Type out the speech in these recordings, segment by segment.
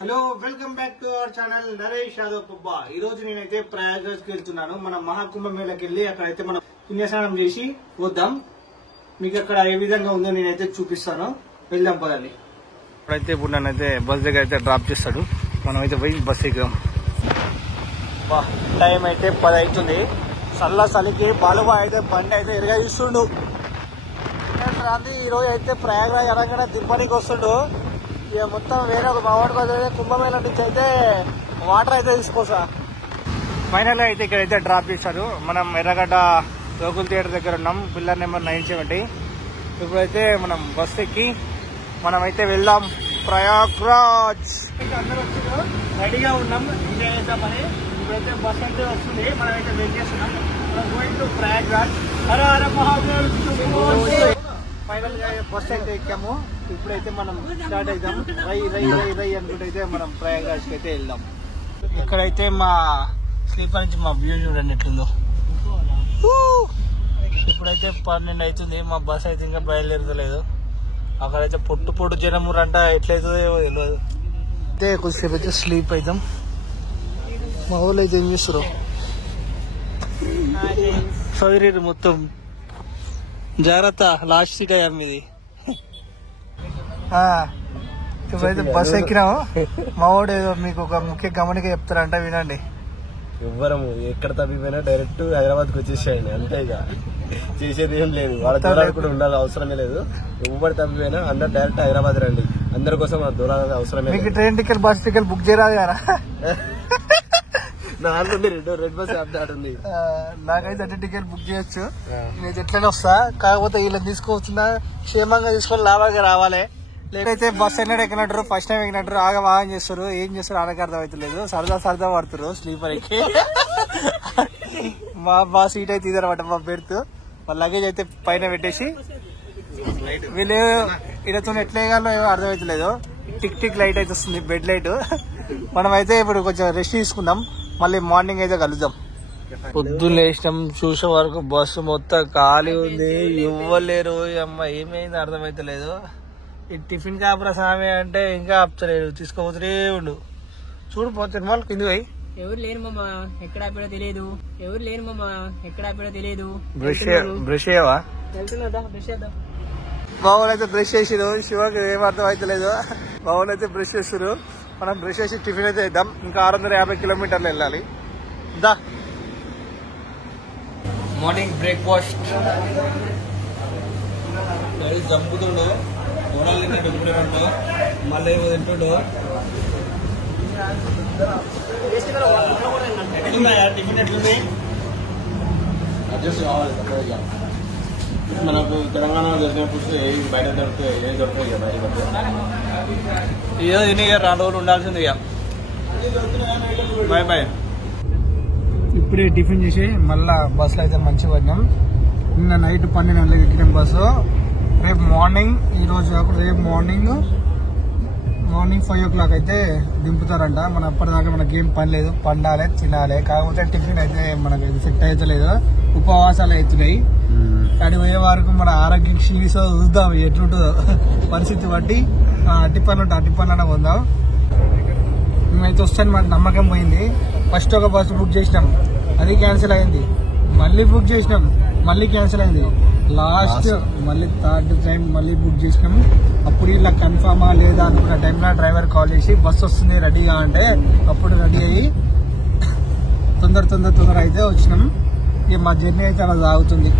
Hello welcome back to our channel Naresh Yadav Pubba. ఈ రోజు నేనైతే ప్రయాగరాజ్ కి వెళ్తున్నాను. మనం మహాకుంభ మేళకి వెళ్ళి అక్కడైతే మనం పుణ్యస్నానం చేసి వద్దాం. మీకు అక్కడ ఏ విధంగా ఉందో నేనైతే చూపిస్తాను. వెళ్దాం పదండి. ఇప్పుడైతే ఇప్పుడు నన్నైతే బస్ దగ్గర అయితే డ్రాప్ చేస్తాడు. మనం అయితే పోయి బస్ ఎక్కాం. టైం అయితే 10 అవుతుంది. చలికి బాలుబా అయితే బండి అయితే ఎరగా ఇస్తుండు. ఈ రోజు అయితే ప్రయాగరాజ్ అనగానే దింపడానికి వస్తుండు. ఇక మొత్తం వేరే ఒక మావాడికి అయితే కుంభమేళ నుంచి అయితే వాటర్ అయితే తీసుకోసా. ఫైనల్ అయితే ఇక్కడైతే డ్రాప్ చేశారు. మనం ఎర్రగడ్డ లోకల్ థియేటర్ దగ్గర ఉన్నాం, పిల్లర్ నెంబర్ 970. ఇప్పుడైతే మనం బస్ ఎక్కి మనమైతే వెళ్దాం ప్రయాగ్రాజ్. అందరూ వచ్చారు, రెడీగా ఉన్నాం, ఎంజాయ్ చేద్దామని. ఇప్పుడైతే బస్ అయితే వస్తుంది, మనమైతే వెయిట్ చేస్తున్నాం. Going to Prayagraj. హర హర మహాదేవ్. ఫైనల్ గా బస్ అయితే ఎక్కాము. ఇప్పుడైతే మనం స్టార్ట్ అవుతాం. రై రై రై రై అనుకుంటే మనం ప్రయాగరాజ్ కి అయితే వెళ్దాం. ఇక్కడైతే మా స్లీపర్ నుంచి మా వ్యూ చూడండి ఎట్లుందో. ఇప్పుడైతే 12 అవుతుంది. మా బస్ అయితే ఇంకా బయలుదేరలేదు. అక్కడైతే పొట్టు జనమురంట ఎట్లయితుందో తెలియదు. అయితే కొద్దిసేపు అయితే స్లీప్ అవుతాం. మా ఊళ్ళో అయితే ఏం చేస్తారు సౌదరి మొత్తం జాగ్రత్త, లాస్ట్ సీట్ అయ్యా మీది. ఇప్పుడైతే బస్ ఎక్కినాము. మా వాడు ఏదో మీకు ఒక ముఖ్య గమనిక చెప్తారంట, వినండి. ఎవ్వరము ఎక్కడ తప్పిపోయినా డైరెక్ట్ హైదరాబాద్ కి వచ్చేసాయండి, అంతే. ఇక చేసేది ఏం లేదు, వాళ్ళ కూడా ఉండాలి అవసరమే లేదు. ఎవరు తప్పిపోయినా అందరు డైరెక్ట్ హైదరాబాద్ రండి. అందరి కోసం దూరాలి అవసరమే. మీకు train ticket bus ticket book చేయరాదు కదా? రెడ్ బస్ యాప్ దాటి ఉంది. నాకైతే అన్ని టికెట్ బుక్ చేయొచ్చు. నేను ఎట్లనే వస్తా, కాకపోతే వీళ్ళని తీసుకోవచ్చున్నా క్షేమంగా తీసుకొని లాభంగా రావాలి. లేకపోతే బస్ ఎన్నడూ ఎక్కినట్టు ఫస్ట్ టైం ఎక్కినట్టు ఆగం చేస్తారు. ఏం చేస్తారు అనకు అర్థం అవుతలేదు. సరదా పడుతున్నారు స్లీపర్ ఎక్కి. మా సీట్ అయితే ఇదనమాట, మా బెర్త్. మా లగేజ్ అయితే పైన పెట్టేసి వీళ్ళు వీళ్ళతో ఎట్లా వేయాలో అర్థం అవుతలేదు. టిక్ లైట్ అయితే వస్తుంది, బెడ్ లైట్. మనం అయితే ఇప్పుడు కొంచెం రెస్ట్ తీసుకుందాం, మళ్ళీ మార్నింగ్ అయితే కలుద్దాం. పొద్దున్న లేచినాం, చూసే వరకు బస్సు మొత్తం ఖాళీ ఉంది, ఇవ్వలేరు. అమ్మ ఏమైంది అర్థమైతలేదు. ఈ టిఫిన్ కాపురా సామి అంటే ఇంకా ఆపుతలేడు, తీసుకోపోతూనే ఉండు. చూడు పోతే వాళ్ళు కింది పోయి. ఎవరు లేరు మామ, ఎక్కడ ఆపాడో తెలియదు. ఎవరు లేరు మామ, ఎక్కడ ఆపాడో తెలియదు. బ్రష్ చేయవా? వెళ్తున్నదా బ్రష్ చేద్దాం. మా వాళ్ళు అయితే బ్రష్ చేసిరు. శివకి ఏం అర్థం అవుతలేదు. మా వాళ్ళు అయితే బ్రష్ చేస్తారు. మనం బ్రష్ చేసి టిఫిన్ అయితే ఇద్దాం. ఇంకా 650 కిలోమీటర్లు వెళ్ళాలి. దా మార్నింగ్ బ్రేక్ఫాస్ట్ చంపుతుండు, దూరాలు తిన్నట్టు తింటుండు, మళ్ళీ ఏమో తింటుండు. ఎట్లున్నాయా టిఫిన్? ఎట్లుంది? మనకు తెలంగాణ దొరికినప్పుడు బయట దొరుకుతాయి, ఏది దొరుకుతాయి ఇక బయట. ఏదో తిని 2 రోజులు ఉండాల్సింది. ఇక బాయ్. ఇప్పుడే టిఫిన్ చేసి మళ్ళా బస్సులో అయితే మంచిగా పడినాం. నిన్న నైట్ 12 గంటలకు ఎక్కినాం బస్సు. రేపు మార్నింగ్, ఈరోజు రేపు మార్నింగ్ 5 o'clock అయితే దింపుతారంట. మన అప్పటిదాకా మనకి ఏం పని లేదు, పండాలి తినాలి. కాకపోతే టిఫిన్ అయితే మనకి సెట్ అవుతలేదు, ఉపవాసాలు అవుతున్నాయి. అక్కడికి పోయే వరకు మన ఆరోగ్యం క్షీణిస్తో చూద్దాం ఎట్లుంటుందో పరిస్థితి బట్టి. అట్టిపన్ను పొందాం. మేమైతే వస్తాను మాకు నమ్మకం పోయింది. ఫస్ట్ ఒక బస్సు బుక్ చేసినాం, అది క్యాన్సిల్ అయింది. మళ్ళీ బుక్ చేసినాం, మళ్ళీ క్యాన్సిల్ అయింది. లాస్ట్ మళ్ళీ 3rd టైం మళ్ళీ బుక్ చేసినాం. అప్పుడు ఇలా కన్ఫామా లేదా అనుకున్న టైంలో డ్రైవర్ కాల్ చేసి బస్సు వస్తుంది రెడీగా అంటే అప్పుడు రెడీ అయ్యి తొందర అయితే వచ్చినాం. ఇక మా జర్నీ అయితే అలా సాగుతుంది.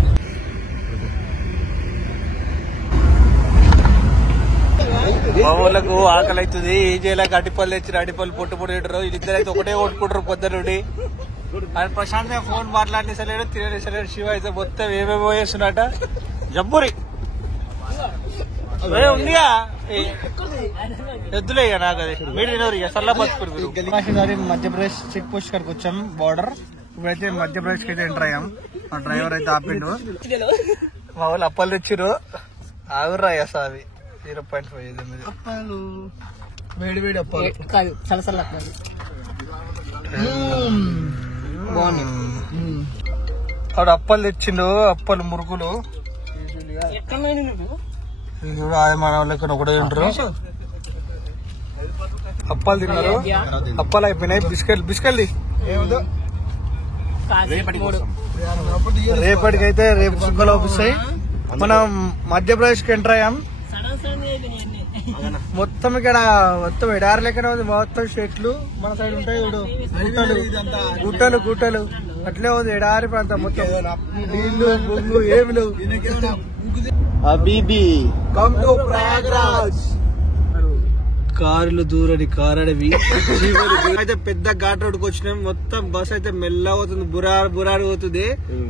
మా ఊళ్ళకు ఆకలి అవుతుంది, ఏం చేయలేక అటిపల్లి తెచ్చిన అటిపల్లి పొట్టు తింటారు. వీళ్ళిద్దరైతే ఒకటే కొట్టుకుంటారు పొద్దు నుండి. ఆయన ప్రశాంత్ ఫోన్ మాట్లాడేసలేడు, తినేసలేడు. శివ అయితే మొత్తం ఏమేమో చేస్తున్నట. జబ్బురి ఉందిగా ఎద్దులే ఇక నాకు అది మీరు తినరు. ఇక సల్లా బతుకురు. మధ్యప్రదేశ్ చెక్ పోస్ట్ కాడికి వచ్చాం, బార్డర్. ఇప్పుడైతే మధ్యప్రదేశ్ కి అయితే ఎంటర్ అయ్యాం. మా డ్రైవర్ అయితే ఆపిండు. మా వాళ్ళు అప్పలు తెచ్చిరు. ఆగుర్రా అవి 0.5 అప్పాలు, వేడి అప్పాలు కాదు, చల్లసల్ల ఆవిడ అప్పలు తెచ్చిండు. అప్పలు మురుగులు చూడు, అది మన వాళ్ళు ఒకటే ఉంటారు. అప్పాలు తిన్నారు, అప్పాలు అయిపోయినాయి. బిస్కెట్ ఏముందో రేపటికైతే రేపు చుక్కలు అవుపిస్తాయి. మనం మధ్యప్రదేశ్ కి ఎంటర్ అయ్యాం. మొత్తం ఇక్కడ మొత్తం ఎడారి లెక్కనే ఉంది. మొత్తం చెట్లు మన సైడ్ ఉంటాయి చూడు, గుట్టలు గుట్టలు అట్లే ఉంది ఎడారి ప్రాంతం. మొత్తం నీళ్లు బొంగు ఏమి లేవు. అబీబీ కమ్ టు ప్రయాగ్రాజ్. కారులు దూరని కారడవి అయితే పెద్ద ఘాట్ రోడ్కి వచ్చినాం. మొత్తం బస్ అయితే మెల్లగా అవుతుంది, బురారు పోతుంది.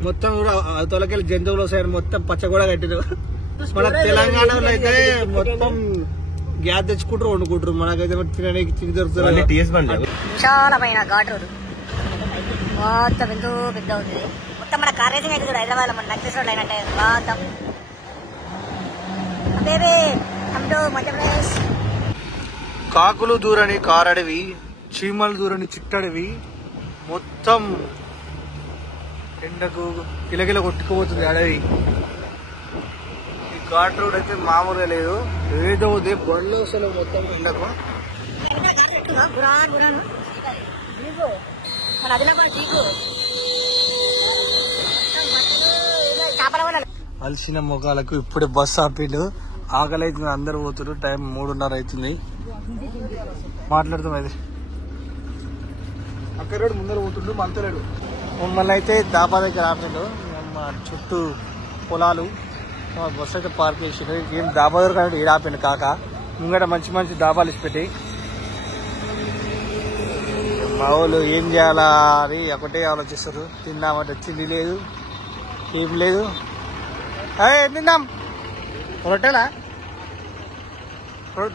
మొత్తం కూడా తొలకెళ్ళి జంతువులు వస్తాయని మొత్తం పచ్చ కూడా కట్టిరు. మన తెలంగాణలో అయితే మొత్తం గ్యాస్ తెచ్చుకుంటారు, వండుకుంటారు. మనకైతే తినడానికి తిని దొరుకుతుంది. విశాలమైన ఘాట్ రోడ్ మొత్తం ఎంతో పెద్ద ఉంది. మొత్తం మన కార్ రేసింగ్ అయితే కూడా హైదరాబాద్ లో మన నక్సెస్ రోడ్ అయినట్టే మొత్తం. Baby come to Madhya Pradesh. కాకులు దూరని కారడవి, చీమలు దూరని చిట్టడవి. మొత్తం ఎండకు కిలకిల కొట్టుకుపోతుంది అడవి. ఈ ఘాట్ రోడ్ అయితే మామూలుగా లేదు, ఏదో ఉంది. బండ్లు అసలు మొత్తం ఎండకు. అలసిన ముఖాలకు ఇప్పుడే బస్ ఆపిండు. ఆకలి అవుతుంది, అందరు పోతున్నారు. టైం 3:30 అవుతుంది. మాట్లాడుతాం అది అక్కడ ముందర పోతుండు, మంతలేడు. మమ్మల్ని అయితే దాబా దగ్గర ఆపిండు. మా చుట్టూ పొలాలు, బస్సు అయితే పార్క్ చేసిండు. ఏం దాబా దగ్గర ఈడ ఆపిండు కాక. ముంగట మంచి మంచి దాబాలు ఇచ్చి పెట్టి మా వాళ్ళు ఏం చేయాలా అని ఒకటే ఆలోచిస్తారు. తిన్నామంటే తిండి లేదు, ఏం లేదు. తిన్నాం రొట్టెలా,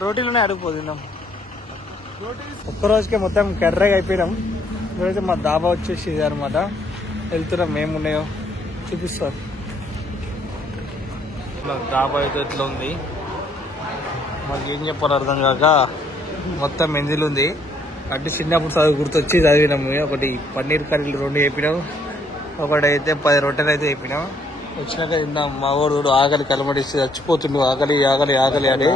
రోటీలోనే అడుగుపోదు. తిన్నాం ఒక్కరోజుకే మొత్తం కర్రగా అయిపోయినాం. ఈరోజు మా దాబా వచ్చేసి ఇది అనమాట. వెళ్తున్నాం, ఏమున్నాయో చూపిస్తారు. దాబా అయితే ఎట్లా ఉంది మాకు ఏం చెప్పాలో అర్థం కాక మొత్తం మెంజిల్ ఉంది. అంటే చిన్నప్పుడు చదువు గుర్తొచ్చి చదివినాము. ఒకటి పన్నీర్ కర్రీలు 2 వేపినాం, ఒకటి అయితే 10 రొట్టెలు అయితే వేపినాం. వచ్చినాక తిన్నాం. మా వాడు ఆకలి కలమడిస్తే చచ్చిపోతుండు. ఆకలి ఆకలి ఆకలి అని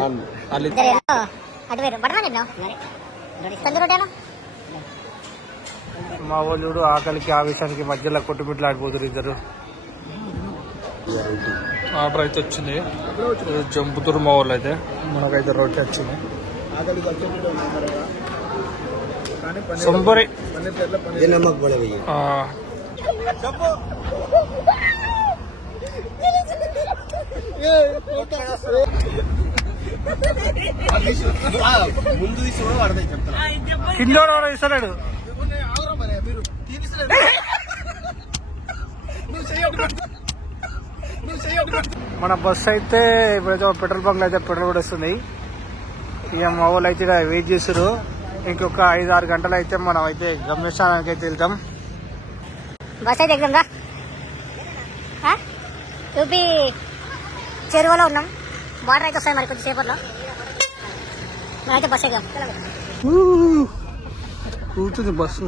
మా వాళ్ళు ఆకలికి ఆవేశానికి మధ్యలో కొట్టుమిట్లాడిపోతారు ఇద్దరు. ఆర్డర్ అయితే వచ్చింది, చంపుతురు మా వాళ్ళు అయితే. మనకైతే రొట్టె వచ్చింది. సంబరి ముందు తీసి కూడా పడతాయి చెప్తాను. కింద ఇస్తాడు. మన బస్ అయితే ఇప్పుడైతే పెట్రోల్ బంక్ అయితే పెట్రోల్ కూడా వస్తుంది. ఇక మా వాళ్ళు అయితే వెయిట్ చేస్తారు. ఇంకొక 5-6 గంటలు అయితే మనం అయితే గమ్యస్థానానికి అయితే వెళ్తాం. బస్ అయితే ఎగ్జామ్ రా యూపీ చెరువులో ఉన్నాం. వాటర్ అయితే వస్తాయి మరి కొద్దిసేపట్లో. మనైతే బస్ ఎగ్జామ్ కూర్చుంది బస్సు.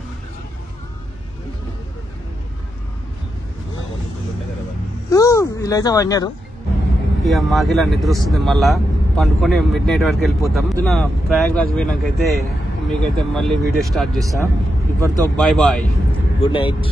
వీళ్ళైతే వన్నారు. ఇక మాకు ఇలా నిద్ర వస్తుంది. మళ్ళా పండుకొని మిడ్-నైట్ వరకు వెళ్ళిపోతాం. ప్రయాగ్రాజ్ పోయినాకైతే మీకైతే మళ్ళీ వీడియో స్టార్ట్ చేస్తా. ఇప్పటితో బాయ్ బాయ్, గుడ్ నైట్.